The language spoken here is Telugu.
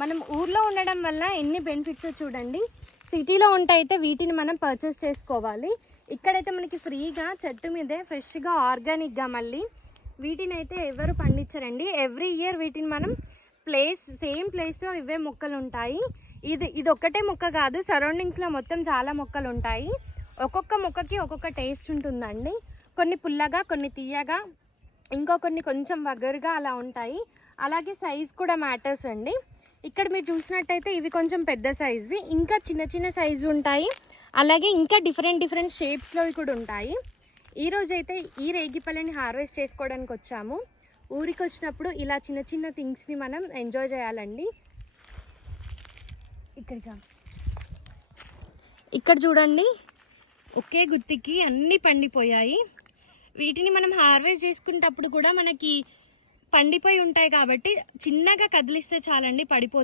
మనం ఊర్లో ఉండడం వల్ల ఎన్ని బెనిఫిట్స్ చూడండి. సిటీలో ఉంటే అయితే వీటిని మనం పర్చేస్ చేసుకోవాలి. ఇక్కడైతే మనకి ఫ్రీగా చెట్టు మీదే ఫ్రెష్గా ఆర్గానిక్గా మళ్ళీ వీటిని అయితే ఎవరు పండించరండి. ఎవ్రీ ఇయర్ వీటిని మనం ప్లేస్ సేమ్ ప్లేస్లో ఇవే మొక్కలు ఉంటాయి. ఇది ఇది ఒక్కటే మొక్క కాదు సరౌండింగ్స్లో మొత్తం చాలా మొక్కలు ఉంటాయి. ఒక్కొక్క మొక్కకి ఒక్కొక్క టేస్ట్ ఉంటుందండి. కొన్ని పుల్లగా కొన్ని తీయగా ఇంకో కొన్ని కొంచెం వగరుగా అలా ఉంటాయి. అలాగే సైజ్ కూడా మ్యాటర్స్ అండి. ఇక్కడ మీరు చూసినట్టయితే ఇవి కొంచెం పెద్ద సైజువి. ఇంకా చిన్న చిన్న సైజు ఉంటాయి. అలాగే ఇంకా డిఫరెంట్ డిఫరెంట్ షేప్స్లోవి కూడా ఉంటాయి. ఈ రోజైతే ఈ రేగిపల్లిని హార్వెస్ట్ చేసుకోవడానికి వచ్చాము. ఊరికి వచ్చినప్పుడు ఇలా చిన్న చిన్న థింగ్స్ని మనం ఎంజాయ్ చేయాలండి. ఇక్కడికి ఇక్కడ చూడండి. ఒకే గుత్తికి అన్నీ పండిపోయాయి. వీటిని మనం హార్వెస్ట్ చేసుకునేటప్పుడు కూడా మనకి పండిపోయి ఉంటాయి కాబట్టి చిన్నగా కదిలిస్తే చాలండి పడిపోతుంది.